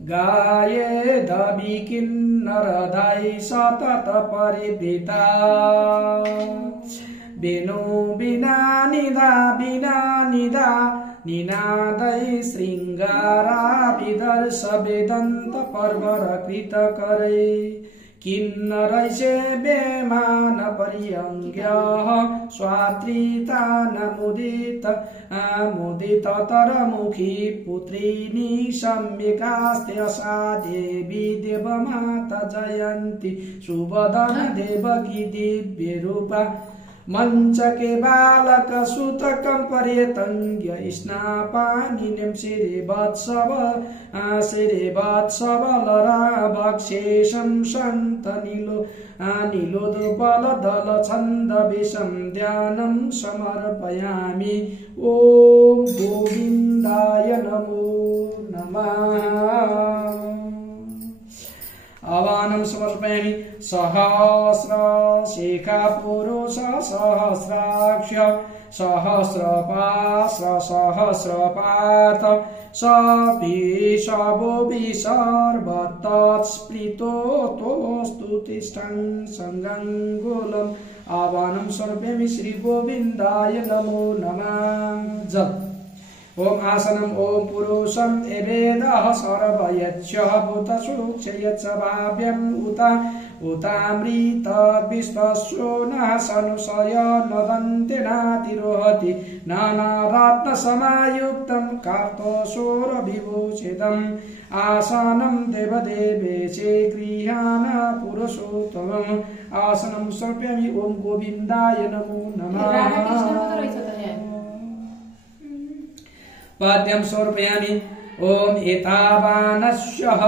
गाये किन्नरदायि सतत परिवृता बिनु बिना निदा निनादै श्रृङ्गारा विदर्श वेदन्त पर्वर कृत करे किन्नरैसे बेमान पर्यङ्ग्यः स्वात्रिता नमुदित तरमुखी पुत्रिणी सम्यकास्त्यसा देवी देवमाता जयन्ती सुवदन देवकी दिव्यरूपा मंचके बालक सूतकं पर्यतंग्य स्नापानिनिं श्रीवत्सव लरा भक्षेशं सन्त नीलोदपल दल छन्द विषं ध्यानं समर्पयामि ॐ गोविन्दाय नमो नमः। आवाहनं समर्पयामि सहस्र शिखा पुरुष सहस्राक्ष सहस्रपात सभो विसर्वतत्स्प्लितो तोस्तु तिष्ठं संगंगुलम्। आवाहनं समर्पयामि श्री गोविन्दाय नमो नमः। जप ओम आसनम ओम पुरुषम एवेदः सर्वयच्छः भूतसूक्ष्मयच्च भाव्यम् उतामृत विश्वस्यो नः सनुशय नदन्तेनातिरोहति नानारत्न समायुक्तं कार्तोषोर विभूषितम् आसनं देवदेवेशे गृहाण पुरुषोत्तमम्। आसनं समर्पयामि ओम गोविन्दाय नमो नमः। पाद्यं समर्पयामि ओम एतावानस्यः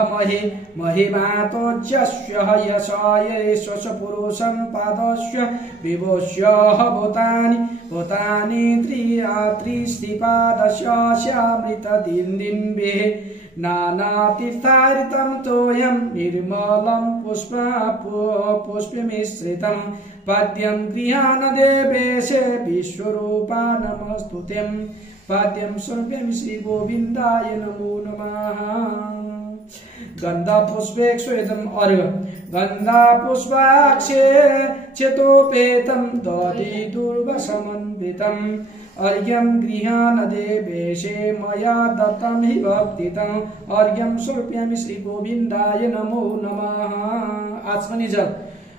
महिमातोज्यस्यः यशाय स्वपुरुषं पादस्य विभोष्यः भूतानि त्रिस्तिपादस्यामृत दिन्दिन्बे नानातीर्थारितं तोयं निर्मलं पुष्पमिश्रितं पाद्यं गृहाण देवेशे विश्वरूपा नमस्तुत्यम्। पाद्यं समर्पयामि श्री गोविन्दाय नमो नमः। गन्धपुष्पेक्षुतं अर्घ्य गन्धपुष्पाक्षे चेतोपेतं दधि दुर्गसमन्वितम् अर्घ्यं गृहाण देवेशे मया दत्तं हि भक्तितम्। अर्घ्यं समर्पयामि श्री गोविन्दाय नमो नमः। आचमनी जप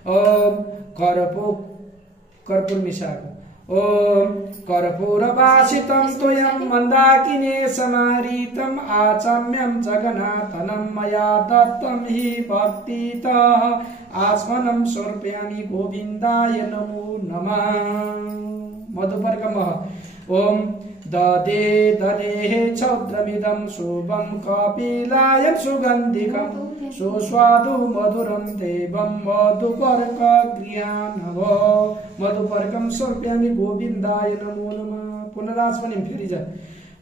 ओम कर्पूर मिसाको ओम कर्पूरवासितं त्वयं मन्दाकिने समारितं आचम्यं जगन्नाथनं मया दत्तं हि भक्तितः। आचमनं समर्पयामि गोविन्दाय नमो नमः। मधुपर्कमः ओम ददे क्षौद्रमिदं शुभं कपिलाय सुगन्धिकं सुस्वादु मधुरं देवं मधुपर्क गृहाणवो। मधुपर्कं समर्पयामि गोविन्दाय नमो नमः। पुनराचमनीं फेरि जा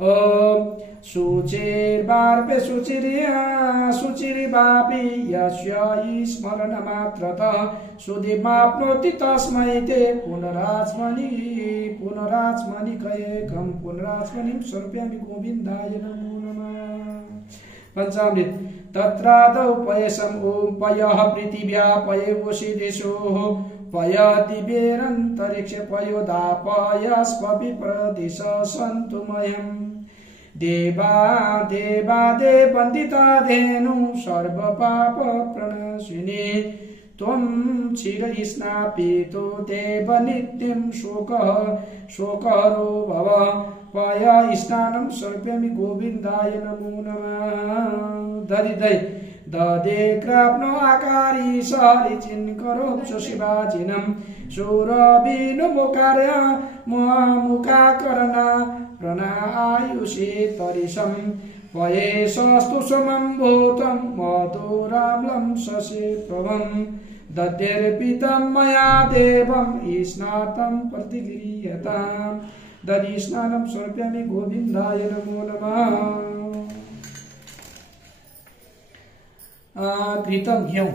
ओम शुचिर्बार्पे शुचिर्बापि यस्य स्मरणमात्रतः सुधिमाप्नोति तस्मै ते पुनराचमनी कयेकं। पुनराचमनीं समर्पयामि गोविन्दाय नमो नमः। पंचामृत तत्रादौ पयसम् ओम पयः पृथिव्या पयवोषि दिशोः पय दिव्येरन्तरिक्ष पयोदापयस्पपि प्रदिश सन्तु मह्यम्। देवा वन्दिता धेनु सर्वपाप प्रणशिनी त्वं चिरस्नापितो देव नित्यं शोकहरो भव। पय स्नानं समर्पयामि गोविन्दाय नमो नमः। ददे कृप्नो आकारी सरिचिन्करो शिवाजिनं शूरविनुमुखार्य मुखाकर्णा प्रणायुषे तरिशं पयेशस्तु समं भूतं मधुराम्लं शशिप्रभं। दद्यर्पितं मया देवं स्नातं प्रतिगृह्यताम्। दधि स्नानं समर्पयामि गोविन्दाय नमो नमः। घृतं घ्यौ